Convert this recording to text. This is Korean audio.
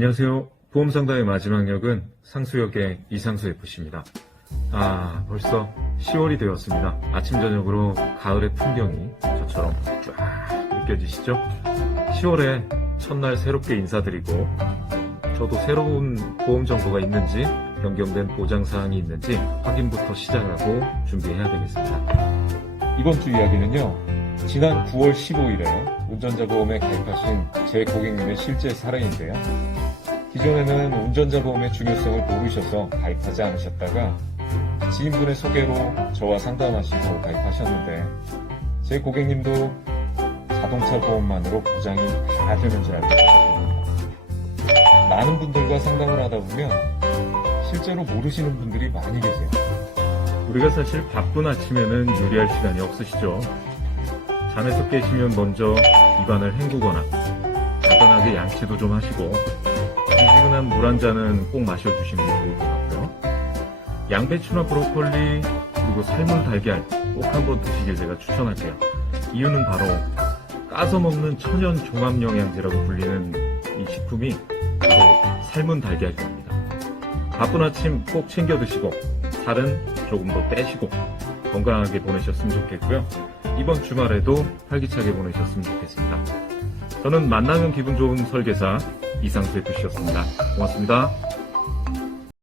안녕하세요. 보험상담의 마지막 역은 상수역의 이상수 FC입니다. 아, 벌써 10월이 되었습니다. 아침, 저녁으로 가을의 풍경이 저처럼 쫙 느껴지시죠? 10월에 첫날 새롭게 인사드리고, 저도 새로운 보험 정보가 있는지, 변경된 보장사항이 있는지 확인부터 시작하고 준비해야 되겠습니다. 이번 주 이야기는요, 지난 9월 15일에 운전자 보험에 가입하신 제 고객님의 실제 사례인데요. 기존에는 운전자 보험의 중요성을 모르셔서 가입하지 않으셨다가 지인분의 소개로 저와 상담하시고 가입하셨는데 제 고객님도 자동차 보험만으로 보장이 다 되는 줄 알고 계십니다. 많은 분들과 상담을 하다 보면 실제로 모르시는 분들이 많이 계세요. 우리가 사실 바쁜 아침에는 요리할 시간이 없으시죠. 잠에서 깨시면 먼저 입안을 헹구거나 간단하게 양치도 좀 하시고 미지근한 물 한 잔은 꼭 마셔주시는 게 좋을 것 같고요. 양배추나 브로콜리 그리고 삶은 달걀 꼭 한번 드시길 제가 추천할게요. 이유는 바로 까서 먹는 천연 종합 영양제라고 불리는 이 식품이 바로 삶은 달걀입니다. 바쁜 아침 꼭 챙겨 드시고 살은 조금 더 빼시고 건강하게 보내셨으면 좋겠고요. 이번 주말에도 활기차게 보내셨으면 좋겠습니다. 저는 만나면 기분 좋은 설계사 이상수 FC였습니다. 고맙습니다.